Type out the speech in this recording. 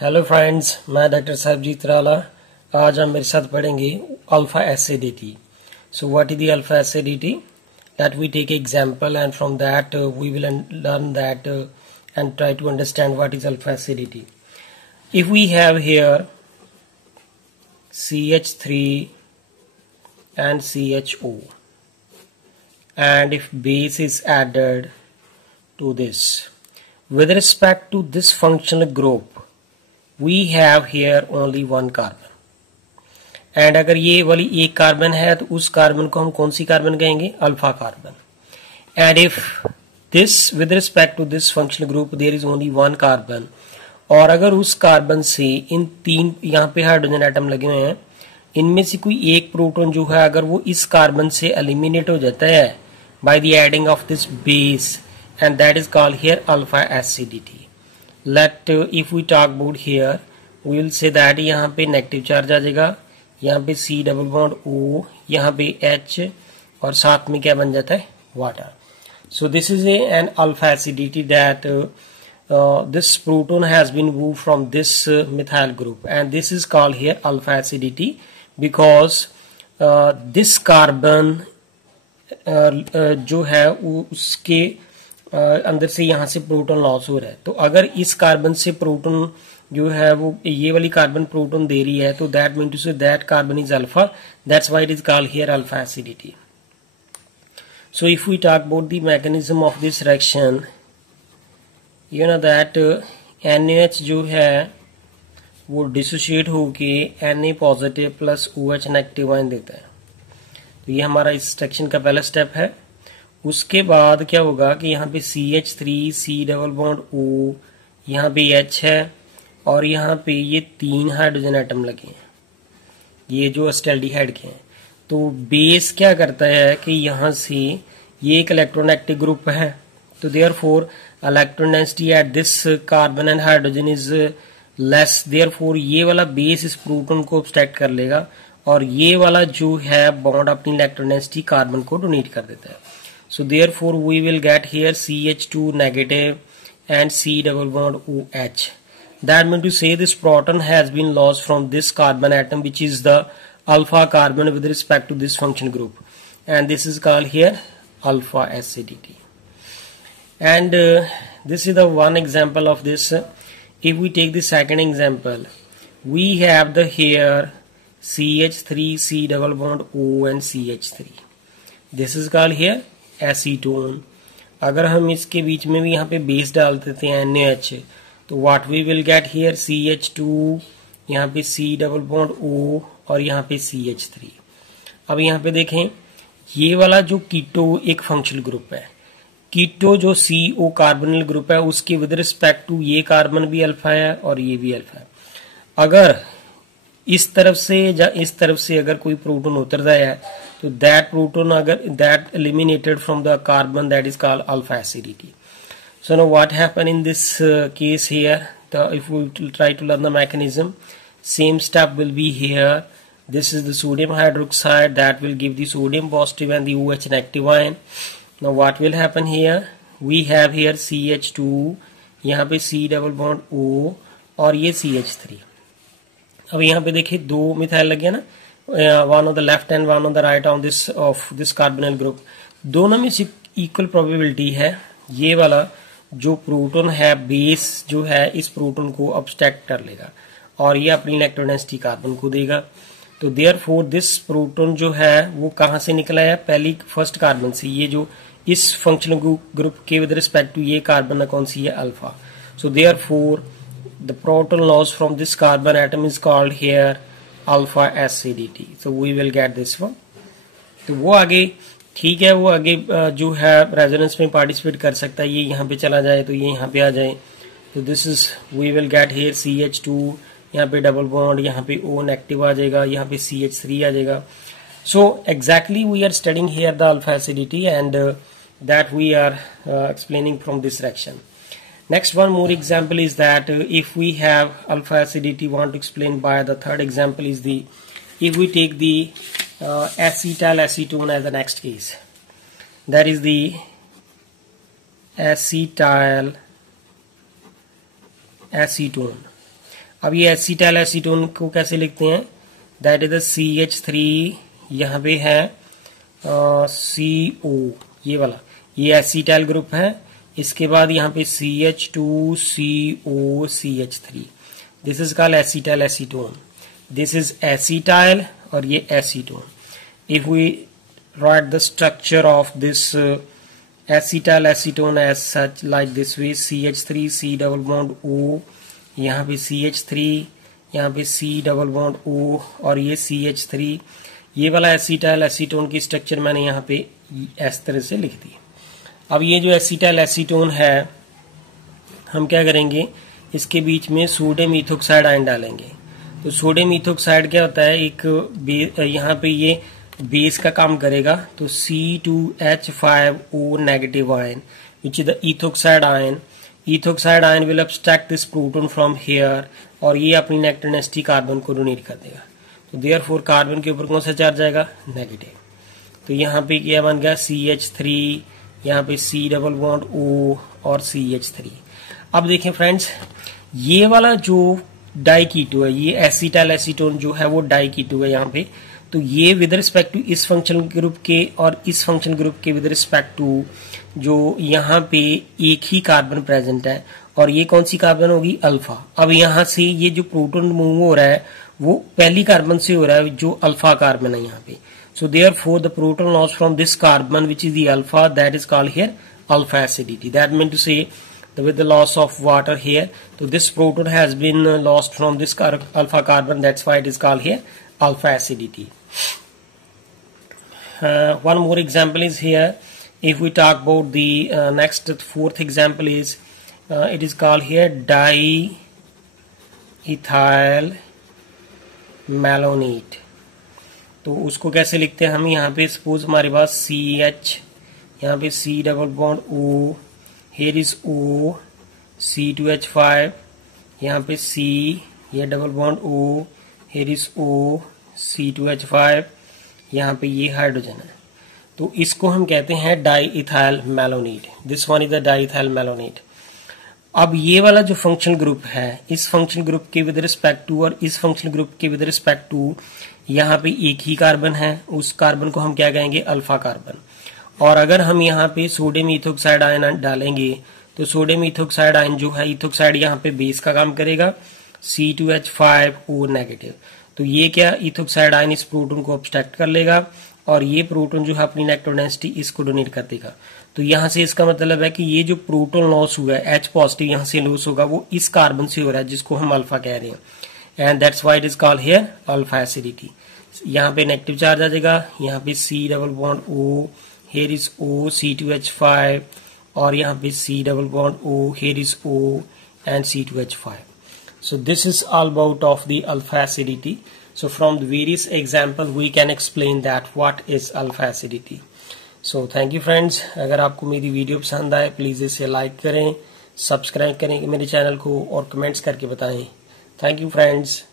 Hello friends, मैं doctor Sahabjit Rala. आज हम मेरे साथ पढ़ेंगे alpha acidity. So what is the alpha acidity? That we take example and from that we will learn that and try to understand what is alpha acidity. If we have here CH3 and CHO, and if base is added to this, with respect to this functional group, we have here only one carbon. And अगर ये वाली एक carbon है तो उस carbon को हम कौन सी कार्बन कहेंगे? Alpha carbon. And if this with respect to this functional group there is only one carbon, और अगर उस कार्बन से इन तीन यहाँ पे हाइड्रोजन एटम लगे हुए हैं, इनमें से कोई एक प्रोटॉन जो है अगर वो इस कार्बन से एलिमिनेट हो जाता है by the adding of this base, and that is called here alpha acidity. Let if we talk about here, we will say that यहाँ पे नेगेटिव चार्ज आ जाएगा, यहाँ पे C डबल बॉन्ड O, यहाँ पे H, और साथ में क्या बन जाता है? Water. So this is an alpha acidity that this proton has been moved from this methyl group, and this is called here alpha acidity because this carbon जो है उसके अंदर से यहाँ से प्रोटॉन लॉस हो रहा है. तो अगर इस कार्बन से प्रोटॉन जो है वो ये वाली कार्बन प्रोटॉन दे रही है तो that mean to say that carbon is alpha. That's why it is called here alpha acidity. So if we talk about the mechanism of this reaction, you know that NaH जो है वो dissociate होके Na positive plus OH negative ion देता है. तो ये हमारा इस रिएक्शन का पहला स्टेप है. उसके बाद क्या होगा कि यहाँ पे CH3 C double bond O, यहाँ पे H है और यहाँ पे ये तीन हाइड्रोजन एटम लगे हैं, ये जो एसिटाल्डिहाइड के हैं. तो बेस क्या करता है कि यहाँ से ये एक इलेक्ट्रोनेगेटिव ग्रुप है, तो therefore electron density at this carbon and hydrogen is less. Therefore ये वाला बेस इस प्रोटॉन को ऑब्स्ट्रैक्ट कर लेगा और ये वाला जो है बॉन्ड अपनी इलेक्ट्रॉन डेंसिटी कार्बन को डोनेट कर देता है. So therefore we will get here CH2 negative and C double bond OH. That means to say this proton has been lost from this carbon atom which is the alpha carbon with respect to this function group, and this is called here alpha acidity. And this is the one example of this. If we take the second example, we have the here CH3 C double bond O and CH3. This is called here acetone. अगर हम इसके बीच में भी यहाँ पे base डाल देते हैं NaH, तो what we will get here CH2, यहाँ पे C डबल बॉन्ड O और यहाँ पे CH3. अब यहाँ पे देखें ये वाला जो कीटो एक फंक्शनल ग्रुप है, कीटो जो CO कार्बोनिल ग्रुप है उसके विद रिस्पेक्ट टू ये कार्बन भी अल्फा है और ये भी अल्फा है. अगर इस तरफ से या इस तरफ से अगर कोई प्रोटॉन उतरता है तो दैट प्रोटॉन अगर that eliminated from the carbon that is called alpha acidity. So now what happened in this case here, if we try to learn the mechanism, same step will be here. This is the sodium hydroxide that will give the sodium positive and the OH negative ion. Now what will happen here? We have here CH2, यहाँ पे C double bond O और ये CH3. अब यहाँ पे देखिए दो methyl लगे ना, one on the left and one on the right on this of this carbonyl group. दोनों में से equal probability है ये वाला जो प्रोटॉन है बेस जो है इस प्रोटॉन को ऑब्स्ट्रैक्ट कर लेगा और ये अपनी इलेक्ट्रॉन डेंसिटी कार्बन को देगा. तो देयरफॉर दिस प्रोटॉन जो है वो कहाँ से निकला है? पहली फर्स्ट कार्बन से, ये जो इस फंक्शनल ग्रुप के विद रिस्पेक्ट टू ये कार्बन कौन सी है? Alpha. So therefore the proton loss from this carbon atom is called here alpha acidity. So we will get this one. तो वो आगे ठीक है, वो आगे जो है रेजोनेंस में पार्टिसिपेट कर सकता है. ये यहाँ पे चला जाए तो ये यहाँ पे आ जाए. तो this is we will get here CH2, यहाँ पे डबल बॉन्ड, यहाँ पे O नेगेटिव आ जाएगा, यहाँ पे CH3 आ जाएगा. So exactly we are studying here the alpha acidity and that we are explaining from this reaction. Next one more example is that if we have alpha acidity, want to explain by the third example is the, if we take the acetyl acetone as the next case, that is the acetyl acetone. अब ये acetyl acetone को कैसे लिखते हैं, that is the CH3, यहाँ पे है CO, ये वाला, ये एसिटाइल ग्रुप है। इसके बाद यहाँ पे CH2CO CH3, this is called acetyl acetone. This is acetyl और ये acetone. If we write the structure of this acetyl acetone as such like this way, CH3 C double bond O, यहाँ पे CH3, यहाँ पे C double bond O और ये CH3, ये वाला एसिटाइल एसीटोन की स्ट्रक्चर मैंने यहाँ पे इस तरह से लिख दी। अब ये जो एसिटाइल एसीटोन है, हम क्या करेंगे, इसके बीच में सोडियम इथोक्साइड आयन डालेंगे। तो सोडियम इथोक्साइड क्या होता है, एक यहाँ पे ये बेस का काम करेगा। तो C2H5O negative ion which is the ethoxide ion, ethoxide ion will abstract this proton from here, और ये अपनी नेगेटिव कार्बन को डोनेट कर देगा। तो देयरफॉर कार्बन के ऊपर कौन सा चार्ज आएगा, नेगेटिव। तो यहाँ पे क्या बन गया, CH3, यहाँ पे C डबल बॉन्ड O और CH3। अब देखें फ्रेंड्स, ये वाला जो डाइकीटो है, ये एसिटाइल एसीटोन जो है वो डाइकीटो है यहाँ पे। तो ये विद रिस्पेक्ट टू इस फंक्शनल ग्रुप के और इस फंक्शनल ग्रुप के विद रिस्पेक्ट टू जो यहाँ पे एक ही कार्बन प्रेजेंट है, और ये कौन सी कार्बन होगी, अल्फा। अब यहाँ से ये जो प्रोटॉन मूव हो रहा है वो पहली कार्बन से हो रहा है जो अल्फा कार्बन है यहाँ पे। So therefore the proton loss from this carbon which is the alpha, that is called here alpha acidity. That mean to say with the loss of water here, so this proton has been lost from this alpha carbon, that's why it is called here alpha acidity. One more example is here. If we talk about the next fourth example is it is called here diethyl malonate। तो उसको कैसे लिखते हैं हम, यहाँ पे suppose हमारे पास CH, यहाँ पे C double bond O, here is O, C2H5, यहाँ पे C, ये double bond O, here is O, C2H5, यहाँ पे ये हाइड्रोजन है। तो इसको हम कहते हैं diethyl malonate. This one is the diethyl malonate. अब ये वाला जो फंक्शनल ग्रुप है, इस फंक्शनल ग्रुप के विद रिस्पेक्ट टू और इस फंक्शनल ग्रुप के विद रिस्पेक्ट टू यहाँ पे एक ही कार्बन है, उस कार्बन को हम क्या कहेंगे, अल्फा कार्बन। और अगर हम यहाँ पे सोडियम इथोक्साइड आयन डालेंगे तो सोडियम इथोक्साइड आयन जो है, इथोक्साइड यहाँ पे बेस का काम करेगा, C2H5O नेगेटिव। तो ये क्या, इथोक्साइड आयन इस प्रोटॉन को ऑब्स्ट्रैक्ट कर लेगा और ये प्रोटॉन जो है अपनी इलेक्ट्रॉन डेंसिटी इसको डोनेट कर देगा। तो यहाँ से इसका मतलब है कि ये जो प्रोटॉन लॉस हुआ है, H पॉजिटिव यहाँ से लॉस होगा, वो इस कार्बन से हो रहा है जिसको हम अल्फा कह रहे हैं, and that's why it is called here alpha acidity. यहाँ पे नेगेटिव चार्ज आ जाएगा, यहाँ पे C double bond O, here is O, C2H5, और यहाँ पे C double bond O, here is O and C2H5. So this is all about of the alpha acidity. So from the various example we can explain that what is alpha acidity. So thank you friends. अगर आपको मेरी video पसंद आए please इसे like करें, subscribe करें मेरे channel को और कमेंट्स करके बताएं। Thank you friends.